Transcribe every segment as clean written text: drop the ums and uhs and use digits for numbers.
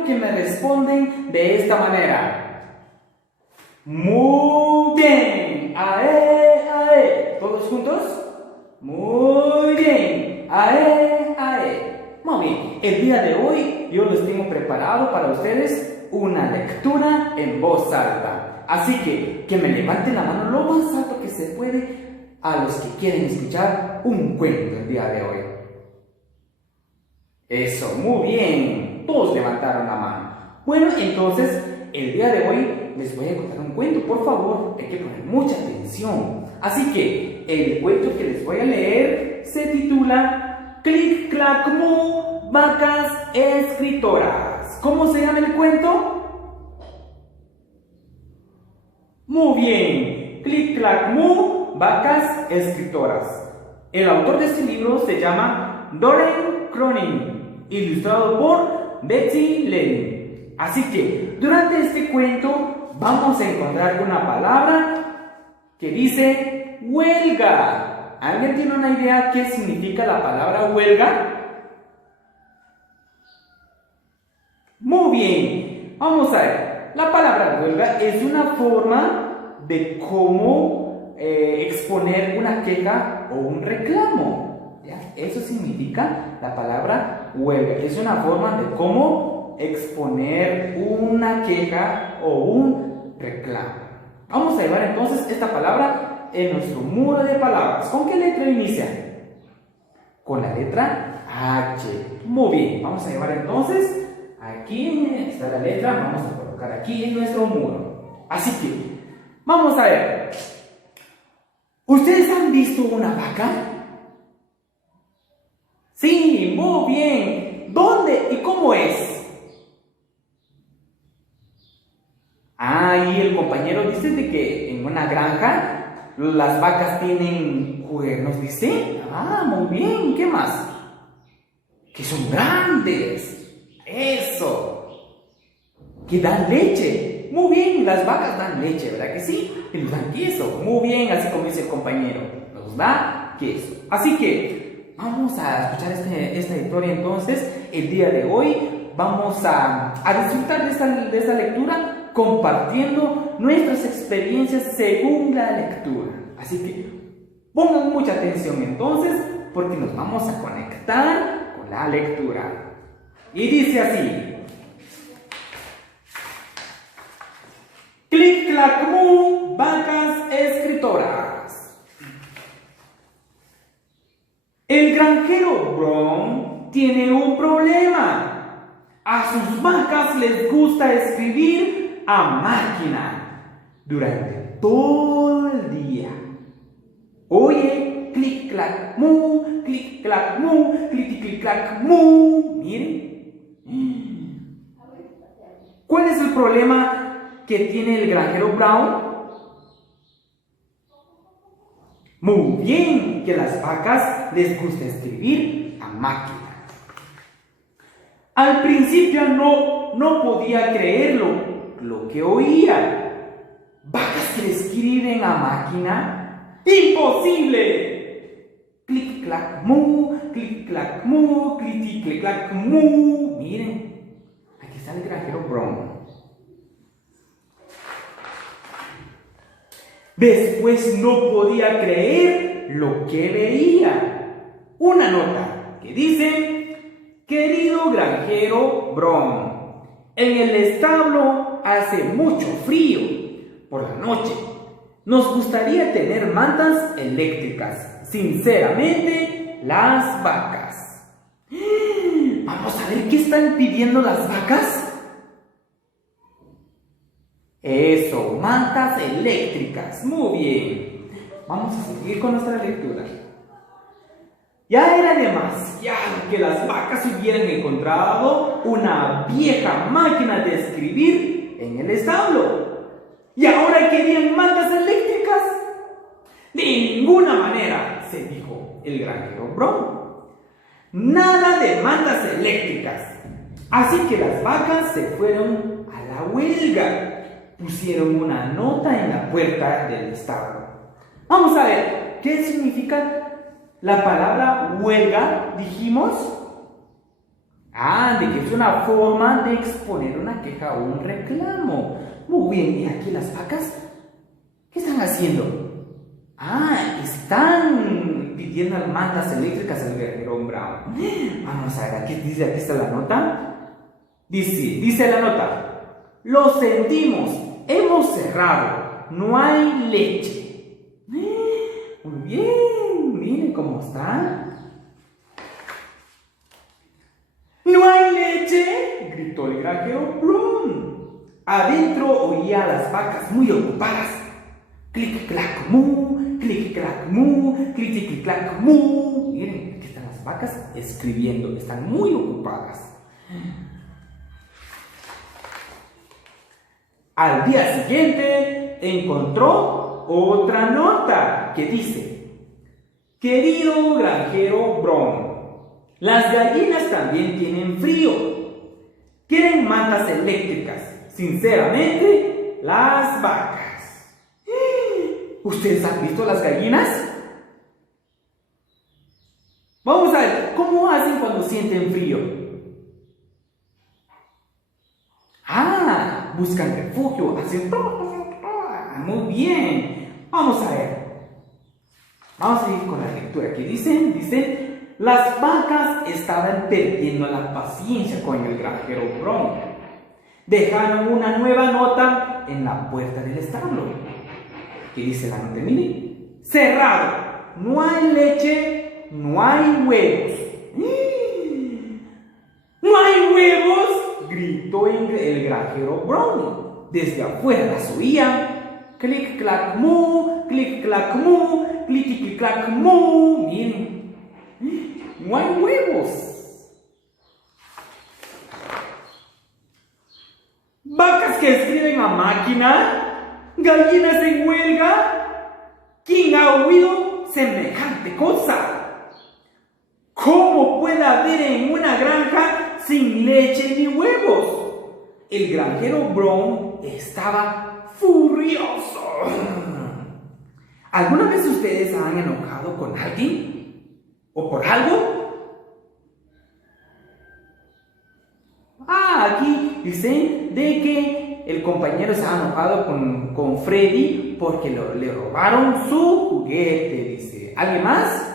quiero que me responden de esta manera. Muy bien. Ae, ae. ¿Todos juntos? Muy bien. Ae, ae. Muy bien. El día de hoy yo les tengo preparado para ustedes una lectura en voz alta. Así que me levanten la mano lo más alto que se puede a los que quieren escuchar un cuento el día de hoy. Eso, muy bien. Todos levantaron la mano. Bueno, entonces, el día de hoy les voy a contar un cuento. Por favor, hay que poner mucha atención. Así que, el cuento que les voy a leer se titula Clic, clac, mu, vacas escritoras. ¿Cómo se llama el cuento? Muy bien. Clic, clac, mu, vacas escritoras. El autor de este libro se llama Doreen Cronin, ilustrado por Betsy Lane. Así que durante este cuento vamos a encontrar una palabra que dice huelga. ¿Alguien tiene una idea qué significa la palabra huelga? Muy bien, vamos a ver. La palabra huelga es una forma de cómo exponer una queja o un reclamo. ¿Ya? Eso significa la palabra huelga. Es una forma de cómo exponer una queja o un reclamo. Vamos a llevar entonces esta palabra en nuestro muro de palabras. ¿Con qué letra inicia? Con la letra H. Muy bien, vamos a llevar entonces, aquí está la letra, vamos a colocar aquí en nuestro muro. Así que, vamos a ver. ¿Ustedes han visto una vaca? Sí, muy bien. ¿Dónde y cómo es? Y el compañero dice de que en una granja las vacas tienen cuernos, ¿dice? Muy bien. ¿Qué más? Que son grandes. Eso. Que dan leche. Muy bien, las vacas dan leche, ¿verdad que sí? Y nos dan queso. Muy bien, así como dice el compañero. Nos da queso. Así que vamos a escuchar esta historia entonces. El día de hoy vamos a disfrutar de esta lectura compartiendo nuestras experiencias según la lectura. Así que pongan mucha atención entonces porque nos vamos a conectar con la lectura. Y dice así: Clic, clac, mu, vacas escritoras. El granjero Brown tiene un problema. A sus vacas les gusta escribir a máquina durante todo el día. Oye, clic, clac, mu, clic, clac, mu, clic, clic, clac, mu. Miren. ¿Cuál es el problema que tiene el granjero Brown? Muy bien, que las vacas les gusta escribir a máquina. Al principio no podía creerlo lo que oía. ¿Vacas que escriben a máquina? ¡Imposible! Clic, clac, mu, clic, clac, mu, clic, clic, clac, mu. Miren, aquí está el granjero Brown. Después no podía creer lo que veía. Una nota que dice: querido granjero Brown, en el establo hace mucho frío por la noche. Nos gustaría tener mantas eléctricas. Sinceramente, las vacas. Vamos a ver qué están pidiendo las vacas. Eso, mantas eléctricas. Muy bien. Vamos a seguir con nuestra lectura. Ya era demasiado que las vacas hubieran encontrado una vieja máquina de escribir en el establo. ¿Y ahora querían mantas eléctricas? De ninguna manera, se dijo el granjero Brown. Nada de mantas eléctricas. Así que las vacas se fueron a la huelga. Pusieron una nota en la puerta del establo. Vamos a ver, ¿qué significa la palabra huelga? Dijimos. De que es una forma de exponer una queja o un reclamo. Muy bien, y aquí las vacas, ¿qué están haciendo? Están pidiendo mantas eléctricas al granjero Brown. Vamos a ver, aquí dice, aquí está la nota. Dice la nota: lo sentimos, hemos cerrado, no hay leche. Muy bien, miren cómo está. ¡No hay leche!, gritó el granjero Brown. Adentro oía a las vacas muy ocupadas. Clic, clac, mu, clic, clac, mu, clic, clac, mu. Miren, aquí están las vacas escribiendo, están muy ocupadas. Al día siguiente encontró otra nota que dice: querido granjero Brown, las gallinas también tienen frío. Quieren mantas eléctricas. Sinceramente, las vacas. ¿Ustedes han visto las gallinas? Vamos a ver, ¿cómo hacen cuando sienten frío? Buscan refugio, hacen... Muy bien. Vamos a ver. Vamos a ir con la lectura. ¿Qué dicen? Dicen: las vacas estaban perdiendo la paciencia con el granjero Brown. Dejaron una nueva nota en la puerta del establo. ¿Qué dice la nota? Miren: cerrado, no hay leche, no hay huevos. ¡No hay huevos!, gritó el granjero Brown. Desde afuera las oía. Clic, clac, mu, clic, clac, mu, clic, clac, mu. Miren, no hay huevos. Vacas que escriben a máquina, gallinas en huelga. ¿Quién ha oído semejante cosa? ¿Cómo puede haber en una granja sin leche ni huevos? El granjero Brown estaba furioso. ¿Alguna vez ustedes han enojado con alguien? ¿O por algo? Aquí dicen de que el compañero estaba enojado con Freddy porque le robaron su juguete, dice. ¿Alguien más?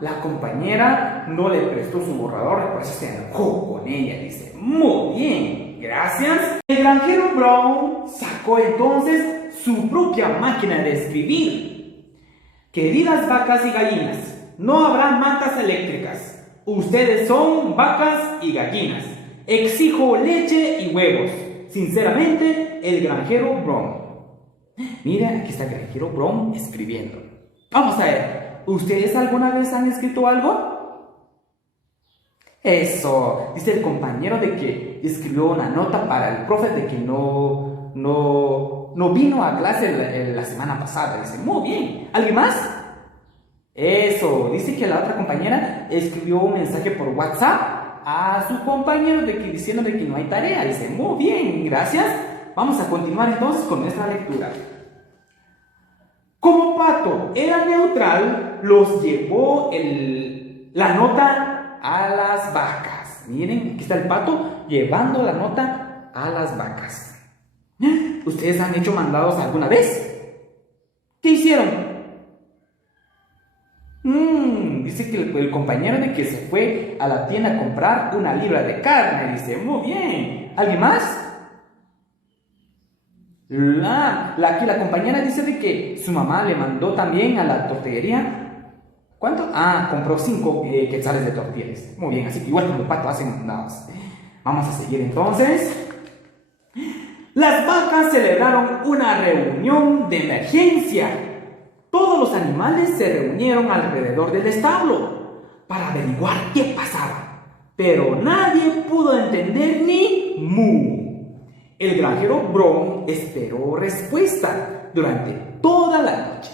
La compañera no le prestó su borrador, por eso se enojó con ella, dice. Muy bien, gracias. El granjero Brown sacó entonces su propia máquina de escribir. Queridas vacas y gallinas, no habrá mantas eléctricas. Ustedes son vacas y gallinas. Exijo leche y huevos. Sinceramente, el granjero Brown. Mira, aquí está el granjero Brown escribiendo. Vamos a ver. ¿Ustedes alguna vez han escrito algo? Eso, dice el compañero de que escribió una nota para el profe de que no vino a clase la semana pasada. Dice, muy bien. ¿Alguien más? Eso, dice que la otra compañera escribió un mensaje por WhatsApp a su compañero diciendo de que no hay tarea. Dice, muy bien, gracias. Vamos a continuar entonces con nuestra lectura. Como Pato era neutral, los llevó la nota a las vacas. Miren, aquí está el Pato llevando la nota a las vacas. ¿Ustedes han hecho mandados alguna vez? ¿Qué hicieron? Dice que el compañero de que se fue a la tienda a comprar una libra de carne. Dice, muy bien. ¿Alguien más? Aquí la compañera dice de que su mamá le mandó también a la tortillería. ¿Cuánto? Compró 5 quetzales de tortillas. Muy bien, así que igual como Pato hacen mandados. Vamos a seguir entonces. Las vacas celebraron una reunión de emergencia. Todos los animales se reunieron alrededor del establo para averiguar qué pasaba, pero nadie pudo entender ni mu. El granjero Brown esperó respuesta durante toda la noche.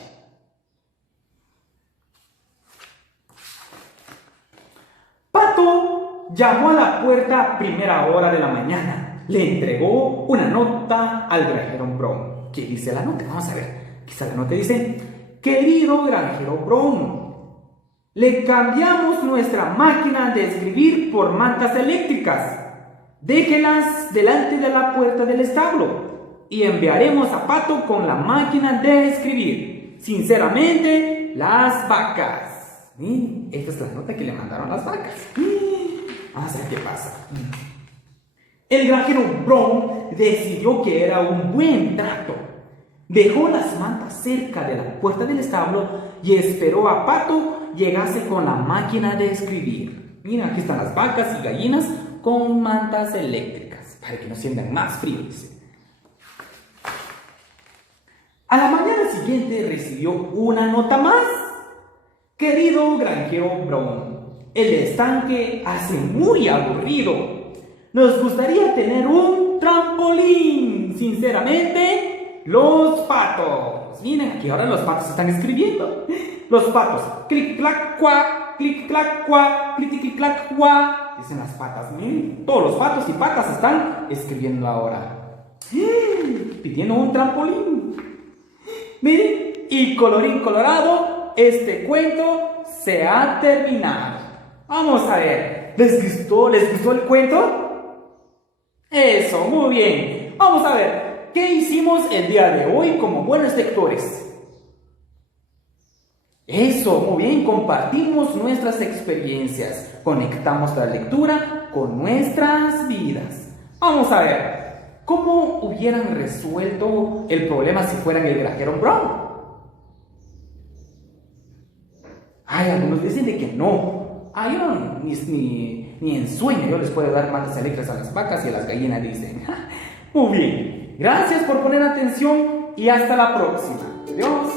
Pato llamó a la puerta a primera hora de la mañana. Le entregó una nota al granjero Brown. ¿Qué dice la nota? Vamos a ver. Quizá la nota dice: querido granjero Brown, Le cambiamos nuestra máquina de escribir por mantas eléctricas. Déjelas delante de la puerta del establo y enviaremos a Pato con la máquina de escribir. Sinceramente, las vacas. Miren, esta es la nota que le mandaron las vacas. Vamos a ver qué pasa. El granjero Brown decidió que era un buen trato. Dejó las mantas cerca de la puerta del establo y esperó a Pato llegase con la máquina de escribir. Mira, aquí están las vacas y gallinas con mantas eléctricas para que no sientan más frío, dice. A la mañana siguiente recibió una nota más. Querido granjero Brown, el estanque hace muy aburrido. Nos gustaría tener un trampolín. Sinceramente, los patos. Miren, aquí ahora los patos están escribiendo. Los patos. Clic, clac, cuac, clic, clac, cuac, clic, clic, clac, cuac. Dicen las patas. Miren, todos los patos y patas están escribiendo ahora. Pidiendo un trampolín. Miren, y colorín colorado, este cuento se ha terminado. Vamos a ver. ¿Les gustó el cuento? Eso, muy bien. Vamos a ver, ¿qué hicimos el día de hoy como buenos lectores? Eso, muy bien, compartimos nuestras experiencias, conectamos la lectura con nuestras vidas. Vamos a ver, ¿cómo hubieran resuelto el problema si fueran el granjero Brown? Ay, algunos dicen de que no. Ay, yo ni en sueño yo les puedo dar mantas eléctricas a las vacas y a las gallinas, dicen. Muy bien, gracias por poner atención y hasta la próxima. Adiós.